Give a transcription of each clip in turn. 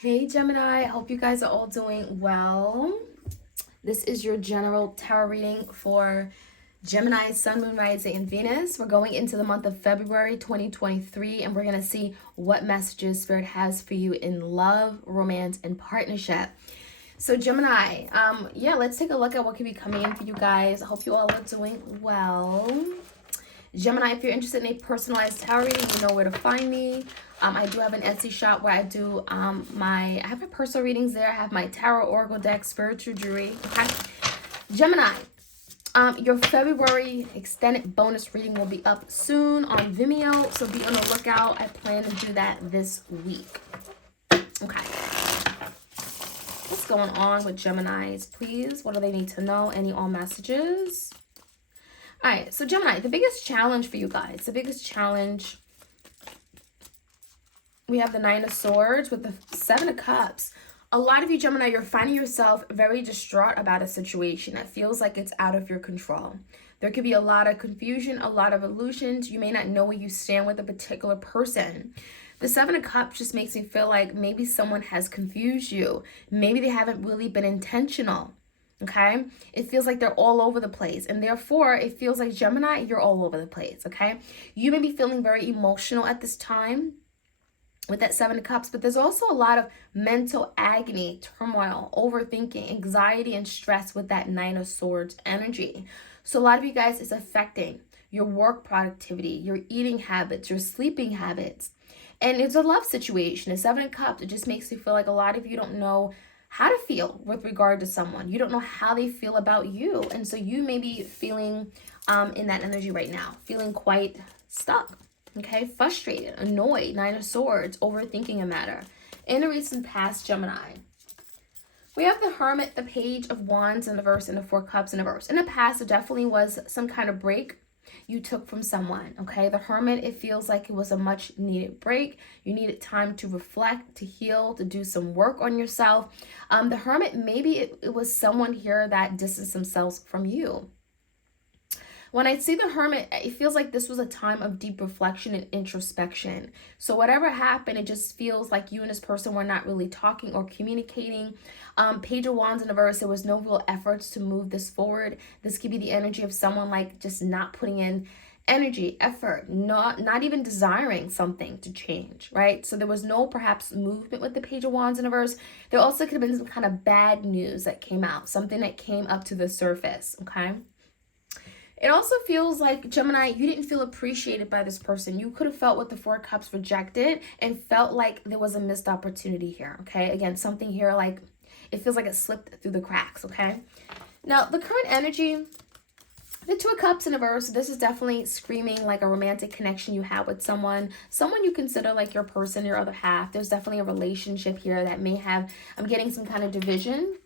Hey Gemini, I hope you guys are all doing well. This is your general tarot reading for Gemini, Sun, Moon, Rising, and Venus. We're going into the month of February 2023, and we're going to see what messages Spirit has for you in love, romance, and partnership. So Gemini, let's take a look at what could be coming in for you guys. I hope you all are doing well. Gemini, if you're interested in a personalized tarot reading, you know where to find me. I do have an Etsy shop where I do I have my personal readings there. I have my tarot oracle deck, spiritual jewelry. Okay, Gemini, your February extended bonus reading will be up soon on Vimeo, so be on the lookout. I plan to do that this week. Okay, what's going on with Geminis, please? What do they need to know? Any all messages? All right, so Gemini, the biggest challenge for you guys, we have the Nine of Swords with the Seven of Cups. A lot of you, Gemini, you're finding yourself very distraught about a situation that feels like it's out of your control. There could be a lot of confusion, a lot of illusions. You may not know where you stand with a particular person. The Seven of Cups just makes me feel like maybe someone has confused you. Maybe they haven't really been intentional. Okay, it feels like they're all over the place, and therefore it feels like Gemini, you're all over the place. Okay, you may be feeling very emotional at this time with that Seven of Cups, but there's also a lot of mental agony, turmoil, overthinking, anxiety, and stress with that Nine of Swords energy. So a lot of you guys, it's affecting your work productivity, your eating habits, your sleeping habits, and it's a love situation. The Seven of Cups, it just makes you feel like a lot of you don't know how to feel with regard to someone. You don't know how they feel about you. And so you may be feeling in that energy right now, feeling quite stuck, okay? Frustrated, annoyed, Nine of Swords, overthinking a matter. In a recent past, Gemini, we have the Hermit, the Page of Wands in the verse, and the Four Cups in the verse. In the past, it definitely was some kind of break you took from someone, okay? The Hermit, it feels like it was a much needed break. You needed time to reflect, to heal, to do some work on yourself. The Hermit, maybe it was someone here that distanced themselves from you. When I see the Hermit, it feels like this was a time of deep reflection and introspection. So whatever happened, it just feels like you and this person were not really talking or communicating. Page of Wands in the verse, there was no real efforts to move this forward. This could be the energy of someone like just not putting in energy, effort, not even desiring something to change, right? So there was no perhaps movement with the Page of Wands in the verse. There also could have been some kind of bad news that came out, something that came up to the surface, okay? It also feels like, Gemini, you didn't feel appreciated by this person. You could have felt with the Four Cups rejected and felt like there was a missed opportunity here, okay? Again, something here like it feels like it slipped through the cracks, okay? Now, the current energy, the Two of Cups in a verse, this is definitely screaming like a romantic connection you have with someone you consider like your person, your other half. There's definitely a relationship here that may have, I'm getting some kind of division.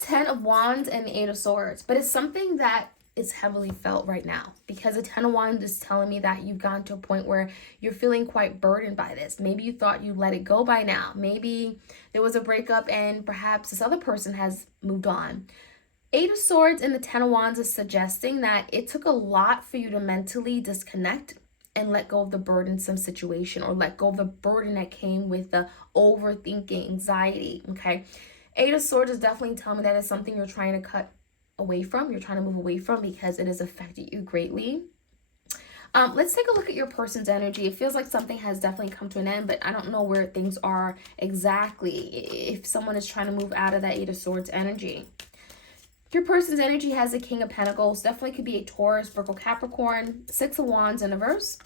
10 of Wands and the 8 of Swords. But it's something that is heavily felt right now, because the 10 of Wands is telling me that you've gotten to a point where you're feeling quite burdened by this. Maybe you thought you let it go by now. Maybe there was a breakup and perhaps this other person has moved on. 8 of Swords and the 10 of Wands is suggesting that it took a lot for you to mentally disconnect and let go of the burdensome situation, or let go of the burden that came with the overthinking, anxiety, okay? 8 of Swords is definitely telling me that it's something you're trying to cut away from, you're trying to move away from, because it has affected you greatly. Let's take a look at your person's energy. It feels like something has definitely come to an end, but I don't know where things are exactly, if someone is trying to move out of that 8 of Swords energy. Your person's energy has a King of Pentacles, definitely could be a Taurus, Virgo, Capricorn. 6 of Wands in the verse,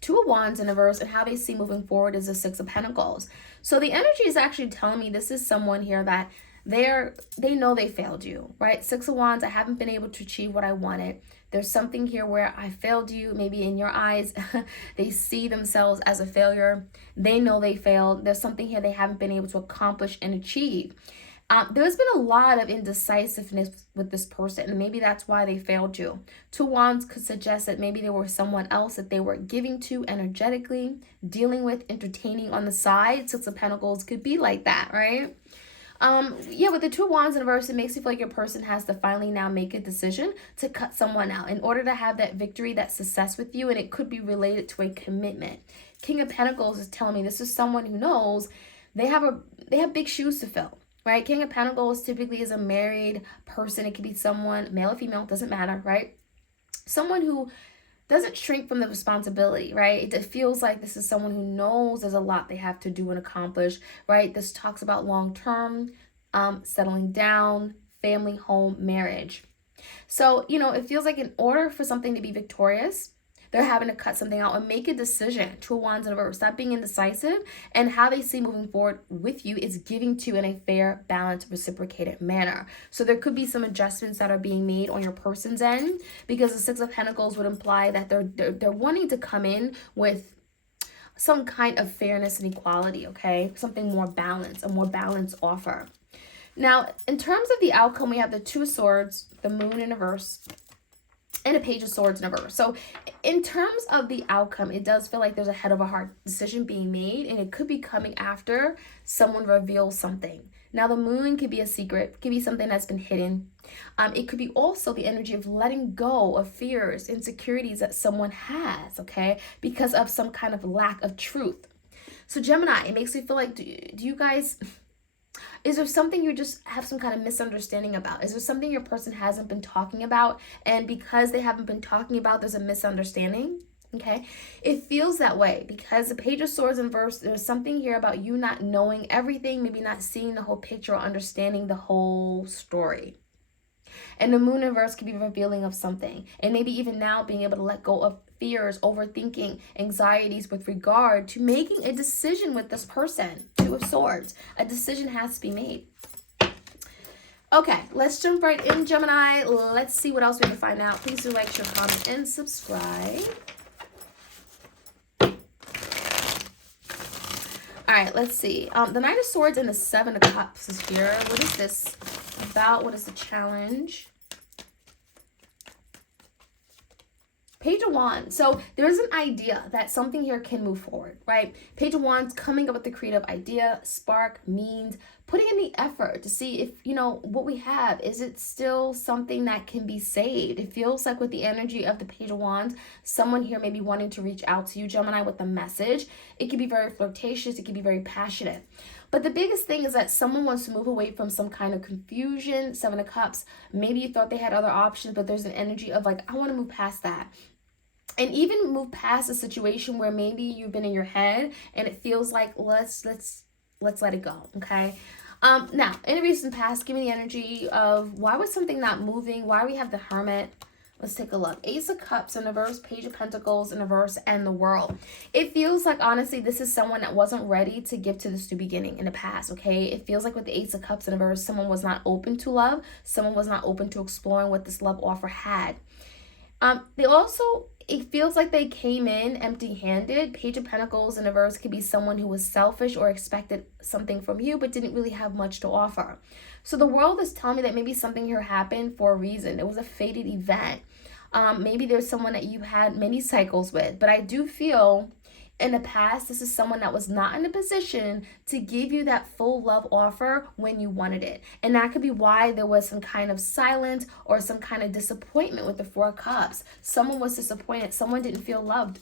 2 of Wands in the verse, and how they see moving forward is the 6 of Pentacles. So the energy is actually telling me this is someone here that they know they failed you, right? 6 of Wands, I haven't been able to achieve what I wanted. There's something here where I failed you. Maybe in your eyes, they see themselves as a failure. They know they failed. There's something here they haven't been able to accomplish and achieve. There's been a lot of indecisiveness with this person, and maybe that's why they failed you. 2 Wands could suggest that maybe there was someone else that they were giving to energetically, dealing with, entertaining on the side. 6 of Pentacles could be like that, right? With the 2 Wands in reverse, it makes you feel like your person has to finally now make a decision to cut someone out in order to have that victory, that success with you, and it could be related to a commitment. King of Pentacles is telling me this is someone who knows they have big shoes to fill, right? King of Pentacles typically is a married person. It could be someone, male or female, doesn't matter, right? Someone who doesn't shrink from the responsibility, right? It feels like this is someone who knows there's a lot they have to do and accomplish, right? This talks about long-term, settling down, family, home, marriage. So, it feels like in order for something to be victorious, they're having to cut something out and make a decision. Two of Wands in reverse. Stop being indecisive, and how they see moving forward with you is giving to in a fair, balanced, reciprocated manner. So there could be some adjustments that are being made on your person's end, because the Six of Pentacles would imply that they're wanting to come in with some kind of fairness and equality, okay? Something more balanced, a more balanced offer. Now, in terms of the outcome, we have the Two of Swords, the Moon in reverse, and a Page of Swords in reverse. So in terms of the outcome, it does feel like there's a head of a heart decision being made, and it could be coming after someone reveals something. Now, the moon could be a secret, could be something that's been hidden. It could be also the energy of letting go of fears, insecurities that someone has, okay, because of some kind of lack of truth. So Gemini, it makes me feel like, do you guys... Is there something you just have some kind of misunderstanding about? Is there something your person hasn't been talking about? And because they haven't been talking about, there's a misunderstanding? Okay? It feels that way because the Page of Swords in verse, there's something here about you not knowing everything, maybe not seeing the whole picture or understanding the whole story. And the moon in verse could be revealing of something. And maybe even now being able to let go of fears, overthinking, anxieties with regard to making a decision with this person. Two of Swords. A decision has to be made. Okay, let's jump right in, Gemini. Let's see what else we can find out. Please do like, share, comment, and subscribe. All right, let's see. The Knight of Swords and the Seven of Cups is here. What is this about? What is the challenge? Page of Wands. So there's an idea that something here can move forward, right? Page of Wands coming up with the creative idea, spark, means, putting in the effort to see if, what we have, is it still something that can be saved? It feels like with the energy of the Page of Wands, someone here may be wanting to reach out to you, Gemini, with a message. It can be very flirtatious. It can be very passionate. But the biggest thing is that someone wants to move away from some kind of confusion. Seven of Cups. Maybe you thought they had other options, but there's an energy of like, I want to move past that. And even move past a situation where maybe you've been in your head and it feels like let's let it go, okay? Now, in the recent past, give me the energy of why was something not moving? Why we have the Hermit? Let's take a look. Ace of Cups in reverse, Page of Pentacles in reverse, and the World. It feels like, honestly, this is someone that wasn't ready to give to this new beginning in the past, okay? It feels like with the Ace of Cups in reverse, someone was not open to love. Someone was not open to exploring what this love offer had. It feels like they came in empty-handed. Page of Pentacles in reverse could be someone who was selfish or expected something from you but didn't really have much to offer. So the World is telling me that maybe something here happened for a reason. It was a fated event. Maybe there's someone that you had many cycles with. But I do feel in the past, this is someone that was not in a position to give you that full love offer when you wanted it. And that could be why there was some kind of silence or some kind of disappointment with the Four of Cups. Someone was disappointed. Someone didn't feel loved.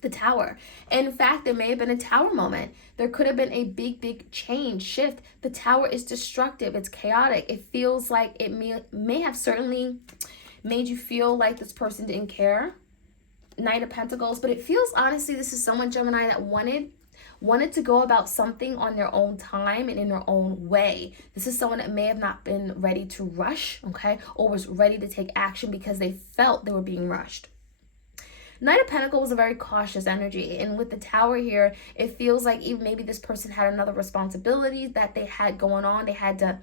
The Tower. In fact, there may have been a Tower moment. There could have been a big change, shift. The Tower is destructive. It's chaotic. It feels like it may have certainly made you feel like this person didn't care. Knight of Pentacles, but it feels, honestly, this is someone, Gemini, that wanted to go about something on their own time and in their own way. This is someone that may have not been ready to rush, okay, or was ready to take action because they felt they were being rushed. Knight of Pentacles was a very cautious energy, and with the Tower here, it feels like even maybe this person had another responsibility that they had going on. They had to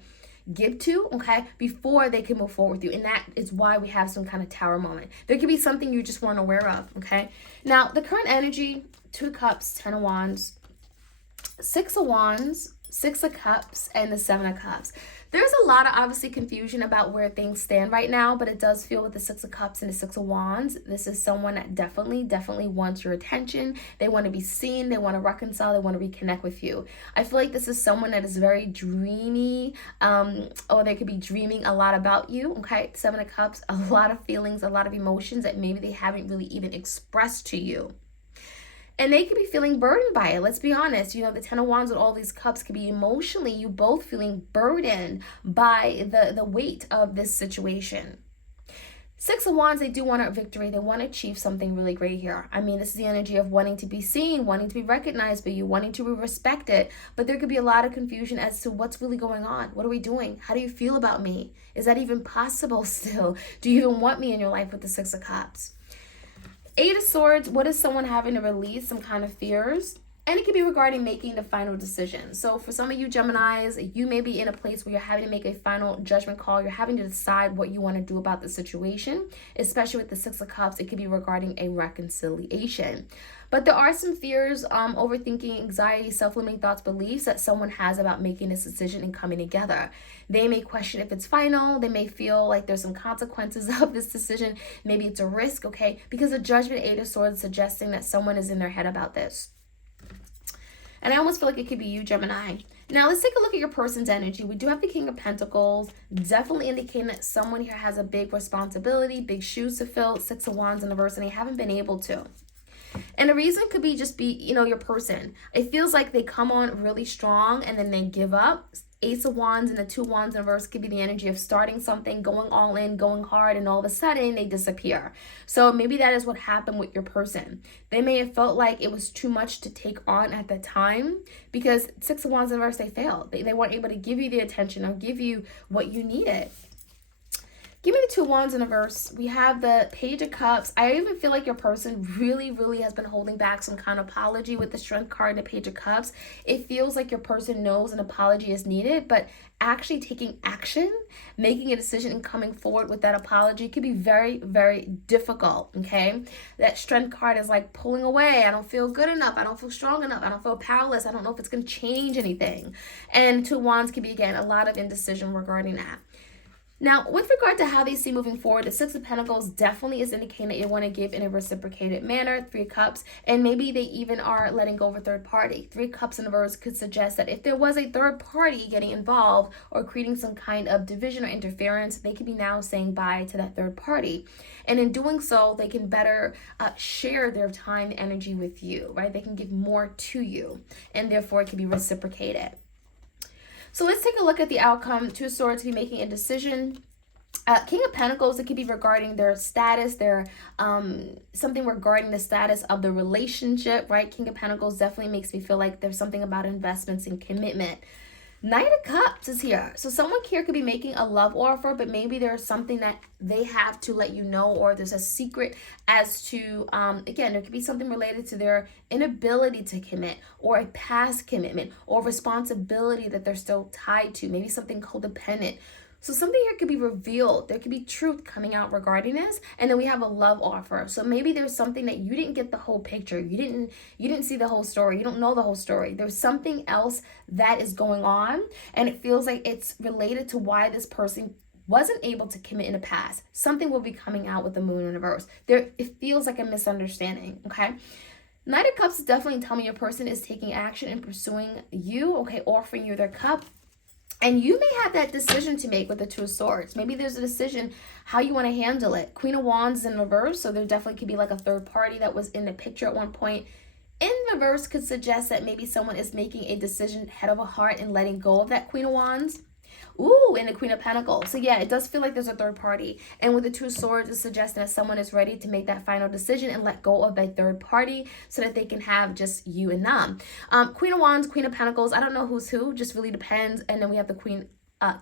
give to, okay, before they can move forward with you. And that is why we have some kind of Tower moment. There could be something you just weren't aware of, okay? Now, the current energy, Two of Cups, Ten of Wands, Six of Wands, Six of Cups, and the Seven of Cups. There's a lot of, obviously, confusion about where things stand right now, but it does feel with the Six of Cups and the Six of Wands, this is someone that definitely wants your attention. They want to be seen. They want to reconcile. They want to reconnect with you. I feel like this is someone that is very dreamy, or they could be dreaming a lot about you, okay? Seven of Cups, a lot of feelings, a lot of emotions that maybe they haven't really even expressed to you. And they could be feeling burdened by it. Let's be honest. You know, the Ten of Wands with all these cups could be emotionally, you both feeling burdened by the weight of this situation. Six of Wands, they do want a victory. They want to achieve something really great here. I mean, this is the energy of wanting to be seen, wanting to be recognized by you, wanting to be respected. But there could be a lot of confusion as to what's really going on. What are we doing? How do you feel about me? Is that even possible still? Do you even want me in your life with the Six of Cups? Eight of Swords, what is someone having to release? Some kind of fears. And it could be regarding making the final decision. So for some of you Geminis, you may be in a place where you're having to make a final judgment call. You're having to decide what you want to do about the situation, especially with the Six of Cups. It could be regarding a reconciliation. But there are some fears, overthinking, anxiety, self-limiting thoughts, beliefs that someone has about making this decision and coming together. They may question if it's final. They may feel like there's some consequences of this decision. Maybe it's a risk, okay? Because the Judgment, Eight of Swords, suggesting that someone is in their head about this. And I almost feel like it could be you, Gemini. Now, let's take a look at your person's energy. We do have the King of Pentacles, definitely indicating that someone here has a big responsibility, big shoes to fill, Six of Wands in the reverse, and they haven't been able to. And the reason could be your person. It feels like they come on really strong and then they give up. Ace of Wands and the Two Wands in reverse could be the energy of starting something, going all in, going hard, and all of a sudden they disappear. So maybe that is what happened with your person. They may have felt like it was too much to take on at the time because Six of Wands in reverse, they failed. They weren't able to give you the attention or give you what you needed. Give me the Two Wands in reverse. We have the Page of Cups. I even feel like your person really, really has been holding back some kind of apology with the Strength card and the Page of Cups. It feels like your person knows an apology is needed, but actually taking action, making a decision and coming forward with that apology could be very, very difficult, okay? That Strength card is like pulling away. I don't feel good enough. I don't feel strong enough. I don't feel powerless. I don't know if it's going to change anything. And Two Wands could be, again, a lot of indecision regarding that. Now, with regard to how they see moving forward, the Six of Pentacles definitely is indicating that you want to give in a reciprocated manner. Three of Cups, and maybe they even are letting go of a third party. Three of Cups in reverse could suggest that if there was a third party getting involved or creating some kind of division or interference, they could be now saying bye to that third party. And in doing so, they can better share their time and energy with you, right? They can give more to you, and therefore it can be reciprocated. So let's take a look at the outcome. Two of Swords could be making a decision. King of Pentacles, it could be regarding their status, their something regarding the status of the relationship, right? King of Pentacles definitely makes me feel like there's something about investments and commitment. Knight of Cups is here. So someone here could be making a love offer, but maybe there's something that they have to let you know, or there's a secret as to, again, there could be something related to their inability to commit, or a past commitment, or responsibility that they're still tied to, maybe something codependent. So something here could be revealed. There could be truth coming out regarding this. And then we have a love offer. So maybe there's something that you didn't get the whole picture. You didn't see the whole story. You don't know the whole story. There's something else that is going on. And it feels like it's related to why this person wasn't able to commit in the past. Something will be coming out with the Moon in reverse. It feels like a misunderstanding, okay? Knight of Cups is definitely telling me your person is taking action and pursuing you, okay, offering you their cup. And you may have that decision to make with the Two of Swords. Maybe there's a decision how you want to handle it. Queen of Wands in reverse, so there definitely could be like a third party that was in the picture at one point. In reverse could suggest that maybe someone is making a decision head over heart and letting go of that Queen of Wands. Ooh, and the Queen of Pentacles. So yeah, it does feel like there's a third party. And with the Two of Swords, it's suggesting that someone is ready to make that final decision and let go of that third party so that they can have just you and them. Queen of Wands, Queen of Pentacles. I don't know who's who, just really depends. And then we have the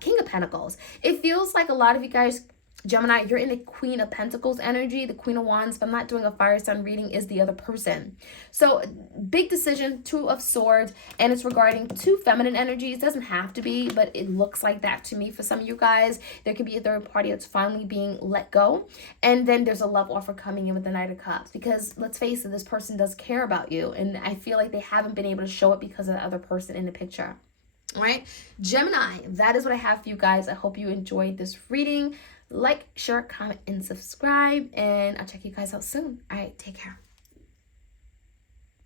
King of Pentacles. It feels like a lot of you guys, Gemini, you're in the Queen of Pentacles energy. The Queen of Wands, if I'm not doing a fire sign reading, is the other person. So big decision, Two of Swords, and it's regarding two feminine energies. It doesn't have to be, but it looks like that to me for some of you guys. There could be a third party that's finally being let go. And then there's a love offer coming in with the Knight of Cups, because let's face it, this person does care about you. And I feel like they haven't been able to show it because of the other person in the picture. All right, Gemini, that is what I have for you guys. I hope you enjoyed this reading. Like, share, comment, and subscribe, and I'll check you guys out soon. All right, take care.